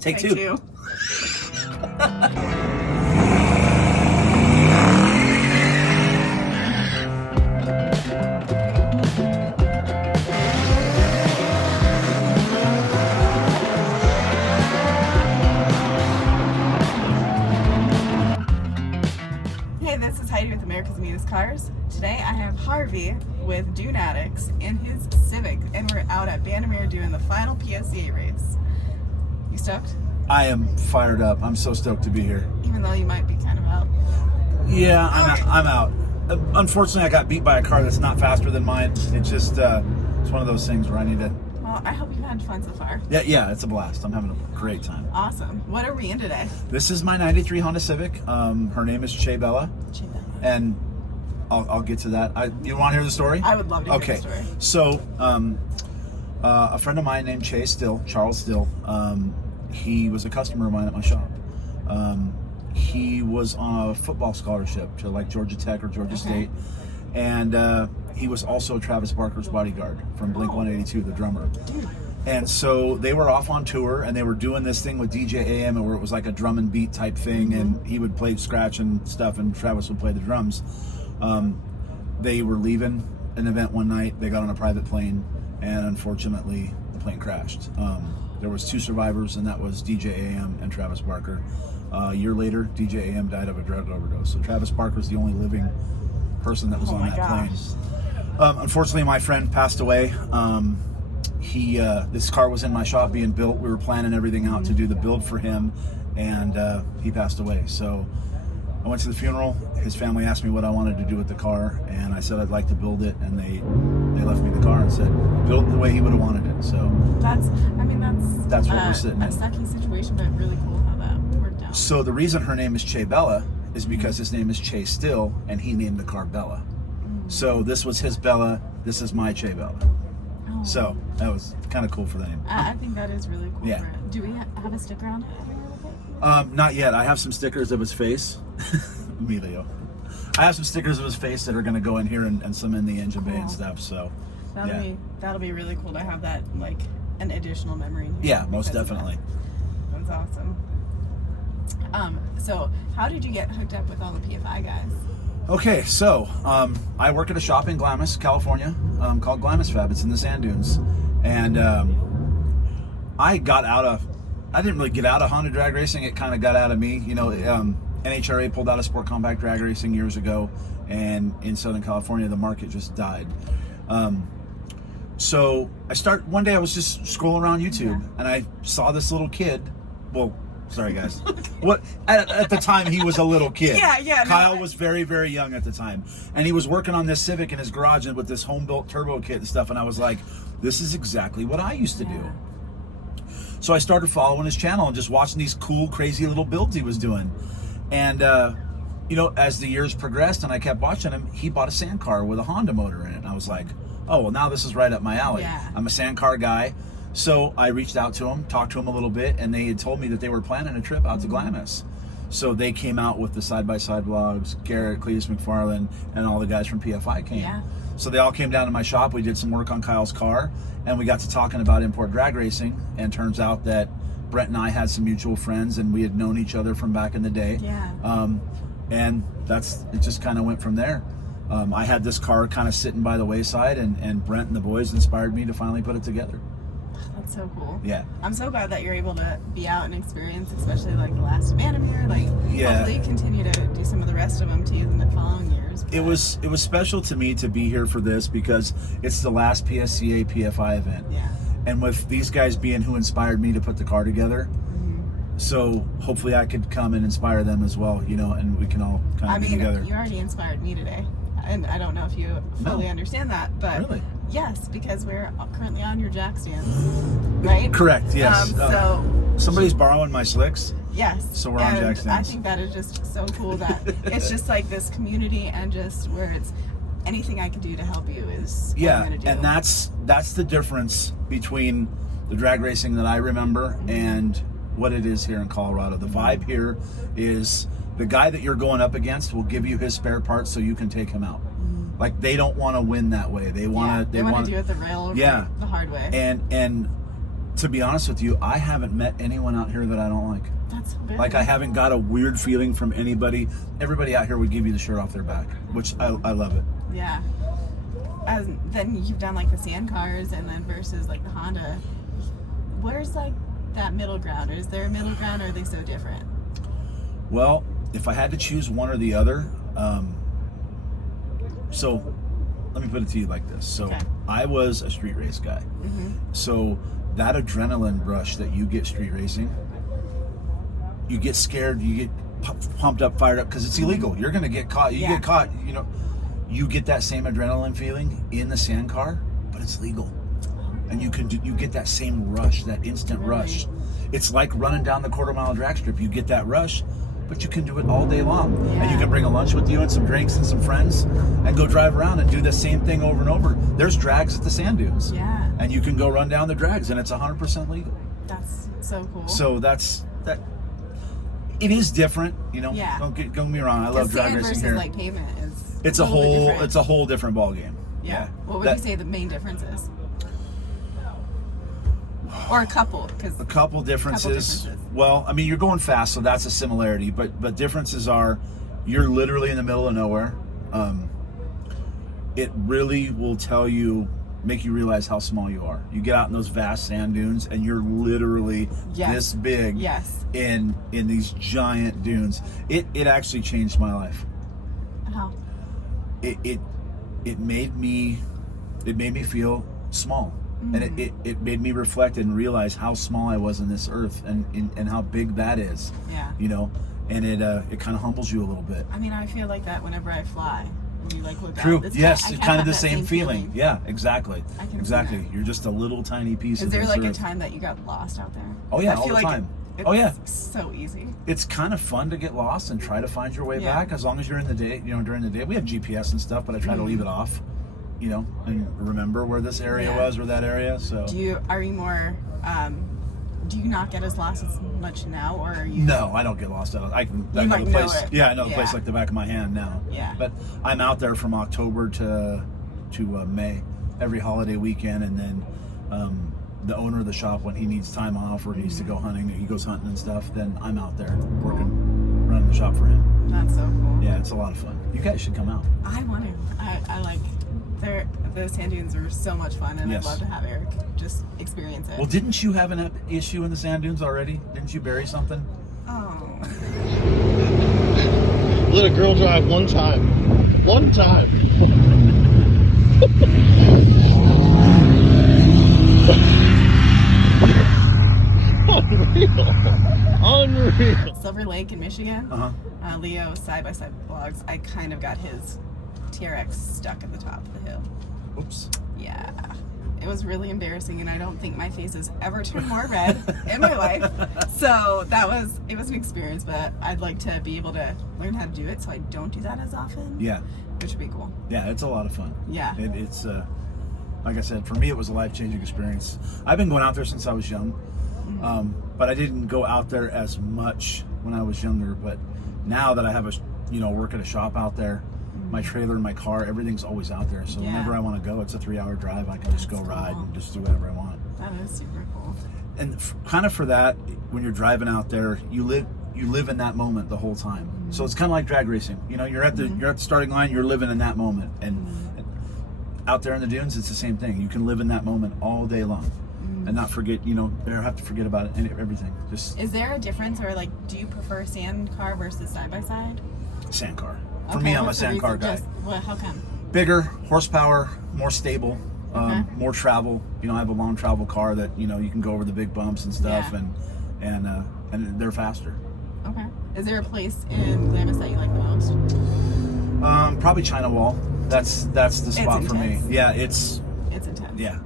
Take two. Hey, this is Heidi with America's Meanest Cars. Today I have Harvey with Dune Addicts in his Civic, and we're out at Bandimere doing the final PSCA race. You stoked? I am fired up. I'm so stoked to be here. Even though you might be kind of out. Yeah, I'm out. Unfortunately, I got beat by a car that's not faster than mine. It's just, it's one of those things where I need to... Well, I hope you've had fun so far. Yeah, it's a blast. I'm having a great time. Awesome. What are we in today? This is my 93 Honda Civic. Her name is Che Bella. And I'll get to that. You want to hear the story? I would love to hear the story. So, a friend of mine named Charles Still, he was a customer of mine at my shop. He was on a football scholarship to like Georgia Tech or Georgia State. And he was also Travis Barker's bodyguard from Blink-182, the drummer. And so they were off on tour, and they were doing this thing with DJ AM where it was like a drum and beat type thing, and he would play scratch and stuff, and Travis would play the drums. They were leaving an event one night. They got on a private plane, and unfortunately, the plane crashed. There was 2 survivors, and that was DJ AM and Travis Barker. A year later, DJ AM died of a drug overdose. So Travis Barker's the only living person that was on that plane. Unfortunately, my friend passed away. This car was in my shop being built. We were planning everything out to do the build for him, and he passed away. So I went to the funeral. His family asked me what I wanted to do with the car, and I said I'd like to build it, and they left me the car and said build it the way he would have wanted it. So that's what we're sitting in. A sucky situation, but really cool how that worked out. So the reason her name is Che Bella is because his name is Che Still, and he named the car Bella. So this was his Bella. This is my Che Bella. So that was kind of cool for the name. I think that is really cool. Yeah. Do we have a sticker on it? Not yet. I have some stickers of his face. Emilio. I have some stickers of his face that are going to go in here and some in the engine bay and stuff. So that'll be really cool to have that, like an additional memory. Yeah, most definitely. That's awesome. So how did you get hooked up with all the PFI guys? Okay, so I work at a shop in Glamis, California, called Glamis Fab. It's in the sand dunes, and I didn't really get out of Honda drag racing. It kind of got out of me. You know, NHRA pulled out of sport compact drag racing years ago, and in Southern California, the market just died. So one day I was just scrolling around YouTube, and I saw this little kid. Well, sorry guys. What at the time he was a little kid. Yeah. Kyle was very, very young at the time, and he was working on this Civic in his garage and with this home-built turbo kit and stuff. And I was like, "This is exactly what I used to do." So I started following his channel and just watching these cool, crazy little builds he was doing. And you know, as the years progressed and I kept watching him, he bought a sand car with a Honda motor in it. And I was like, "Oh, well, now this is right up my alley." I'm a sand car guy. So I reached out to him, talked to him a little bit, and they had told me that they were planning a trip out to Glamis. So they came out with the side-by-side vlogs. Garrett, Cletus McFarland, and all the guys from PFI came. So they all came down to my shop. We did some work on Kyle's car, and we got to talking about import drag racing. And turns out that Brent and I had some mutual friends, and we had known each other from back in the day. And it just kind of went from there. I had this car kind of sitting by the wayside, and Brent and the boys inspired me to finally put it together. That's so cool. Yeah. I'm so glad that you're able to be out and experience, especially like the last Bandimere. Hopefully you continue to do some of the rest of them too in the following years. But... It was special to me to be here for this because it's the last PSCA PFI event. And with these guys being who inspired me to put the car together, so hopefully I could come and inspire them as well, you know, and we can all kind of be together. You already inspired me today. And I don't know if you fully understand that, but really? Yes, because we're currently on your jack stands, right? Correct, yes. So somebody's borrowing my slicks. Yes. So we're on jack stands. I think that is just so cool that it's just like this community, and just where it's anything I can do to help you is what I'm gonna do. And that's the difference between the drag racing that I remember and what it is here in Colorado. The vibe here is the guy that you're going up against will give you his spare parts so you can take him out. Like, they don't want to win that way. They want to do it the real, the hard way. And To be honest with you, I haven't met anyone out here that I don't like. That's so good. Like, I haven't got a weird feeling from anybody. Everybody out here would give you the shirt off their back, which I love it. Yeah. Then you've done like the sand cars, and then versus like the Honda. Where's like that middle ground? Or is there a middle ground, or are they so different? Well, if I had to choose one or the other, so let me put it to you like this. So Okay. I was a street race guy. Mm-hmm. So that adrenaline rush that you get street racing, you get scared, you get pumped up, fired up, because it's illegal. You're going to get caught. You get caught, you know. You get that same adrenaline feeling in the sand car, but it's legal. And you get that same rush, that instant rush. It's like running down the quarter-mile drag strip. You get that rush, but you can do it all day long. Yeah. And you can bring a lunch with you and some drinks and some friends and go drive around and do the same thing over and over. There's drags at the sand dunes. Yeah. And you can go run down the drags, and it's 100% legal. That's so cool. So that's that. It is different, you know. Yeah. Don't get me wrong. I love drag sand racing versus here. like pavement is It's a a little bit whole different. it's a whole different ball game. Yeah. What would you say the main difference is? Or a couple, because A couple differences. Well, I mean, you're going fast, so that's a similarity. But differences are, you're literally in the middle of nowhere. It really will make you realize how small you are. You get out in those vast sand dunes, and you're literally this big. Yes. In these giant dunes. It actually changed my life. How? It made me feel small. And it made me reflect and realize how small I was in this earth and how big that is. Yeah. You know, and it kind of humbles you a little bit. I mean, I feel like that whenever I fly. When you like look True. out. Yes, I it's kind of have the that same feeling. Yeah, exactly. I can see Exactly. that. You're just a little tiny piece Is of there this like a earth. time that you got lost out there? Oh yeah, I all feel the like time. It's Oh yeah. so easy. It's kind of fun to get lost and try to find your way Yeah. back, as long as you're in the day. You know, during the day we have GPS and stuff, but I try to leave it off. You know, and remember where this area was or that area. So. Are you more? Do you not get as lost as much now, or are you? No, I don't get lost out. I know like the know place. it. Yeah, I know the Yeah. place like the back of my hand now. Yeah. But I'm out there from October to May, every holiday weekend, and then the owner of the shop, when he needs time off or he needs to go hunting, he goes hunting and stuff. Then I'm out there working, running the shop for him. That's so cool. Yeah, it's a lot of fun. You guys should come out. I want to. I like. The sand dunes are so much fun, and Yes. I'd love to have Eric just experience it. Well, didn't you have an issue in the sand dunes already? Didn't you bury something? Oh. Let a girl drive one time. One time. Unreal. Silver Lake in Michigan. Uh-huh. Leo side-by-side vlogs. I kind of got his TRX stuck at the top of the hill. Oops. Yeah. It was really embarrassing, and I don't think my face has ever turned more red in my life. So it was an experience, but I'd like to be able to learn how to do it so I don't do that as often. Yeah. Which would be cool. Yeah, it's a lot of fun. Yeah. It's like I said, for me, it was a life-changing experience. I've been going out there since I was young, but I didn't go out there as much when I was younger. But now that I have work at a shop out there, my trailer and my car, everything's always out there. So whenever I want to go, it's a 3-hour drive. I can just go ride and just do whatever I want. That is super cool. And kind of for that, when you're driving out there, you live in that moment the whole time. So it's kind of like drag racing. You know, you're at the starting line, you're living in that moment, and out there in the dunes, it's the same thing. You can live in that moment all day long, and not forget. You know, never have to forget about it and everything. Just Is there a difference, or like, do you prefer sand car versus side by side? sand car. For me, I'm a sand car guy. How come? Bigger, horsepower, more stable, Okay. more travel. You know, I have a long travel car that you can go over the big bumps and stuff, Yeah. and they're faster. Okay. Is there a place in Glamis that you like the most? Probably China Wall. That's the spot for me. intense. Yeah, it's intense. yeah,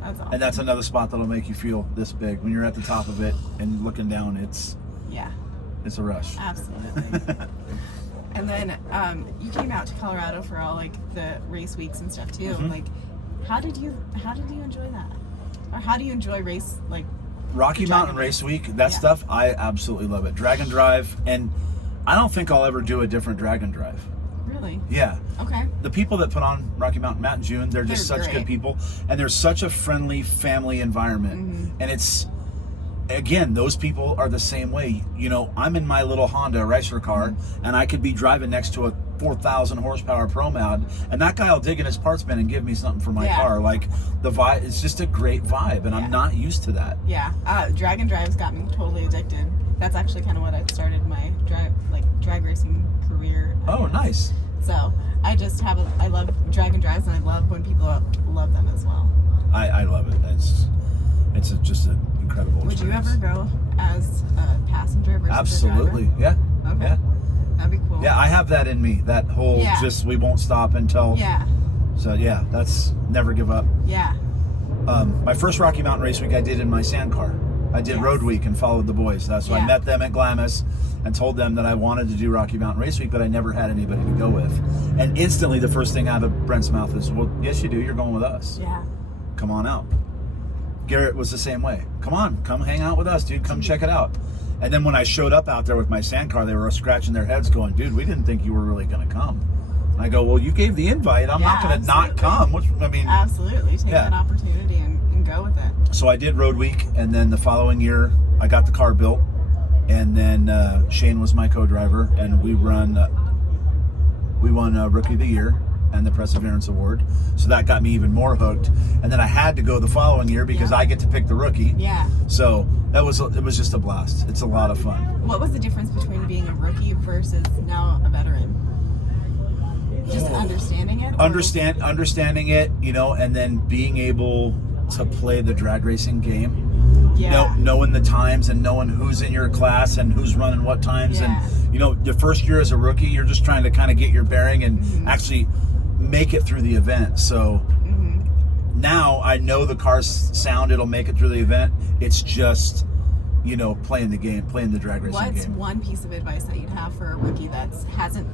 That's awesome. and that's another spot that'll make you feel this big when you're at the top of it and looking down. It's a rush. Absolutely. And then you came out to Colorado for all like the race weeks and stuff too. Like, how did you enjoy that? Or how do you enjoy race like? Rocky Mountain Race Week, that stuff, I absolutely love it. Drag and drive, and I don't think I'll ever do a different drag and drive. Really? Really? Yeah. Okay. The people that put on Rocky Mountain, Matt and June, they're just They're such great. good people, and they're such a friendly family environment. Mm-hmm. And it's, again, those people are the same way. You know, I'm in my little Honda racer car, Mm-hmm. and I could be driving next to a 4,000 horsepower Pro Mod, and that guy will dig in his parts bin and give me something for my Yeah. car. Like, the vibe, it's just a great vibe, and Yeah. I'm not used to that. Yeah. Drag and Drive's got me totally addicted. That's actually kind of what I started my drag racing career. Oh, nice. So I just I love drag and drives, and I love when people love them as well. I love it. It's just an incredible Would you experience. ever go as a passenger versus Absolutely. a driver? Yeah. Okay. Yeah. That'd be cool. Yeah, I have that in me. That whole Yeah. just we won't stop until. Yeah. So yeah, that's never give up. Yeah. My first Rocky Mountain race week I did in my sand car. I did Yes. road week and followed the boys. That's why I Yeah. met them at Glamis and told them that I wanted to do Rocky Mountain race week, but I never had anybody to go with. And instantly the first thing out of Brent's mouth is, well, yes you do, you're going with us. Yeah. Come on out. Garrett was the same way. Come on, come hang out with us, dude. Come check it out. And then when I showed up out there with my sand car, they were scratching their heads going, dude, we didn't think you were really going to come. And I go, well, you gave the invite. I'm not Yeah, going to not absolutely. come. Which, I mean, Absolutely. Take Yeah. that opportunity and go with it. so I did road week, and then the following year I got the car built, and then Shane was my co-driver, and we won Rookie of the Year and the Perseverance Award. So that got me even more hooked. And then I had to go the following year because Yeah. I get to pick the rookie. Yeah. So it was just a blast. It's a lot of fun. What was the difference between being a rookie versus now a veteran? Just understanding it? Or- Understanding it, you know, and then being able to play the drag racing game. Yeah. Knowing the times and knowing who's in your class and who's running what times. Yeah. And, you know, the first year as a rookie, you're just trying to kind of get your bearing and Mm-hmm. actually make it through the event. So Mhm. now I know the car's sound, it'll make it through the event. It's just, you know, playing the game, playing the drag racing What's game. one piece of advice that you'd have for a rookie that hasn't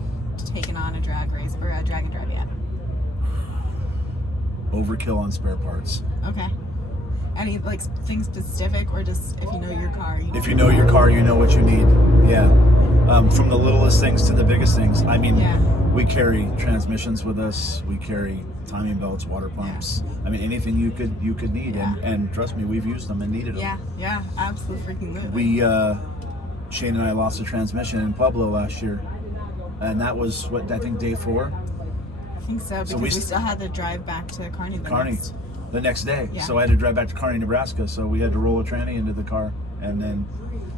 taken on a drag race or a drag and drive yet? Overkill on spare parts. Okay. Any like things specific, or just if you know your car? If you know your car, you know what you need. Yeah. From the littlest things to the biggest things. I mean, Yeah. we carry transmissions with us. We carry timing belts, water pumps. I mean, anything you could need. Yeah. And trust me, we've used them and needed them. Yeah, absolutely freaking literally. We, Shane and I lost a transmission in Pueblo last year. And that was, what, I think day 4? I think so, because we we st- still had to drive back to Kearney the next day. Yeah. So I had to drive back to Kearney, Nebraska. So we had to roll a tranny into the car and then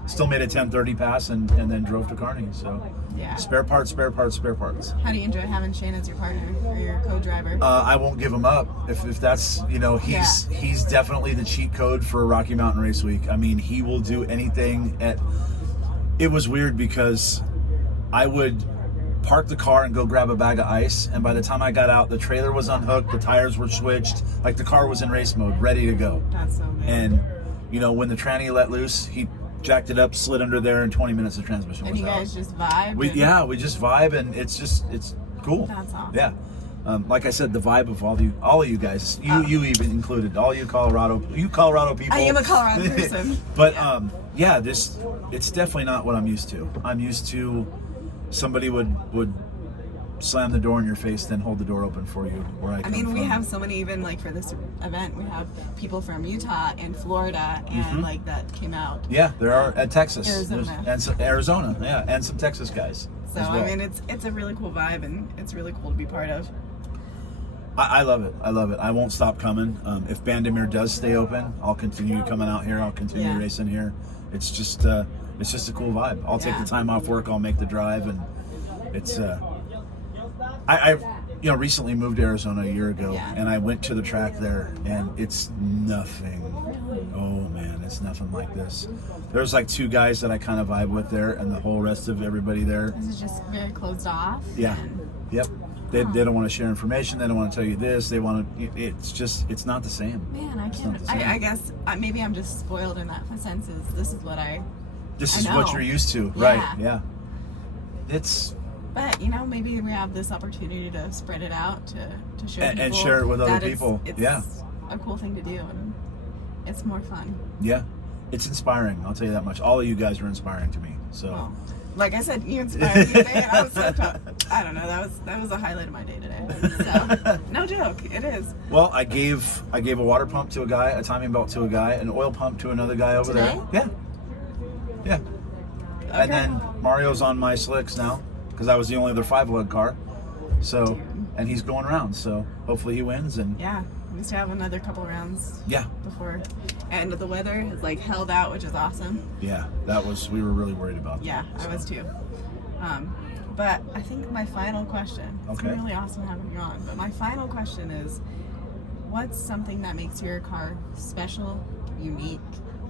still made a 10:30 pass and then drove to Kearney. So Yeah. spare parts. How do you enjoy having Shane as your partner or your co-driver? I won't give him up. If that's, you know, he's definitely the cheat code for Rocky Mountain Race Week. I mean, he will do anything. It was weird because I would park the car and go grab a bag of ice, and by the time I got out, the trailer was unhooked, the tires were switched, like the car was in race mode, ready to go. That's so good. And, you know, when the tranny let loose, he jacked it up, slid under there, in 20 minutes the transmission And was you out. guys just vibe? We just vibe, and it's cool. That's awesome. Yeah. Like I said, the vibe of all of you guys, you even included, all you Colorado people. I am a Colorado person. But it's definitely not what I'm used to. I'm used to somebody would slam the door in your face, then hold the door open for you. Where I I come mean, we from. have so many, even like for this event, we have people from Utah and Florida and like that came out. Yeah, there are at Texas, Arizona. Arizona, yeah, and some Texas guys. So as well. I mean, it's a really cool vibe, and it's really cool to be part of. I love it. I won't stop coming. If Bandimere does stay open, I'll continue coming out here. I'll continue Yeah. racing here. It's just a cool vibe. I'll take Yeah. the time off work. I'll make the drive, and it's. I recently moved to Arizona a year ago, Yeah. and I went to the track there, and it's nothing. Oh man, it's nothing like this. There's like 2 guys that I kind of vibe with there, and the whole rest of everybody there. This is just very closed off. Yeah. and- Yep. They don't want to share information. They don't want to tell you this. They want to. It's not the same. Man, I not can't. the same. I guess maybe I'm just spoiled in that sense. This is what This I is what know. you're used to, Yeah. right? Yeah. It's But maybe we have this opportunity to spread it out to show And people share it with other that people. It's Yeah. a cool thing to do, and it's more fun. yeah, it's inspiring. I'll tell you that much. All of you guys are inspiring to me. So Well, like I said, you inspired me today, and I was so tough. I don't know. That was a highlight of my day today. So, no joke, it is. Well, I gave a water pump to a guy, a timing belt to a guy, an oil pump to another guy over Today? there. Yeah. Okay. And then Mario's on my slicks now because I was the only other 5-lug car. So, and he's going around. So hopefully he wins. And yeah, we still have another couple rounds. Yeah. Before, and the weather is like held out, which is awesome. Yeah, we were really worried about that. Yeah, I was too. But I think my final question. It's Okay. been really awesome having you on. But my final question is, what's something that makes your car special, unique,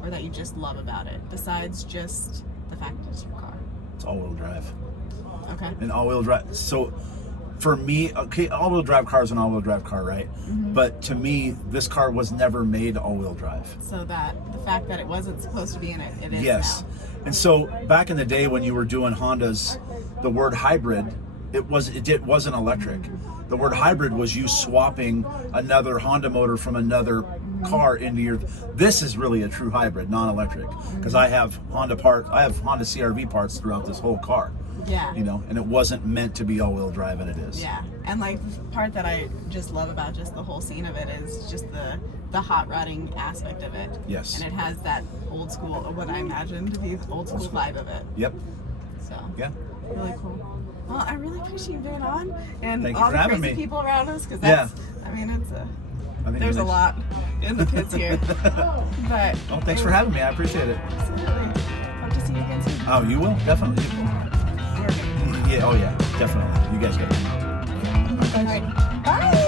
or that you just love about it, besides just the fact that it's your car? It's all-wheel drive. Okay. And all-wheel drive. So for me, okay, all-wheel drive car is an all-wheel drive car, right? Mm-hmm. But to me, this car was never made all-wheel drive. So that the fact that it wasn't supposed to be in it, it is Yes. now. And so back in the day when you were doing Hondas, the word hybrid, it wasn't electric. The word hybrid was you swapping another Honda motor from another car into your. This is really a true hybrid, non-electric, because I have Honda CRV parts throughout this whole car. Yeah. You know, and it wasn't meant to be all-wheel drive, and it is. Yeah, and like the part that I just love about just the whole scene of it is just the hot rodding aspect of it. Yes. And it has that old school, what I imagine to be the old school vibe of it. Yep. So Yeah. really cool. Well, I really appreciate you being on and Thank you all for the having crazy me. people around us because Yeah. that's. I mean, it's I think there's a the next- lot in the pits here, but Well, thanks for having me. I appreciate it. absolutely. Hope to see you again soon. Oh, you will? Definitely. We're good. Yeah. Oh, yeah. Definitely. You guys got it. All right. Bye.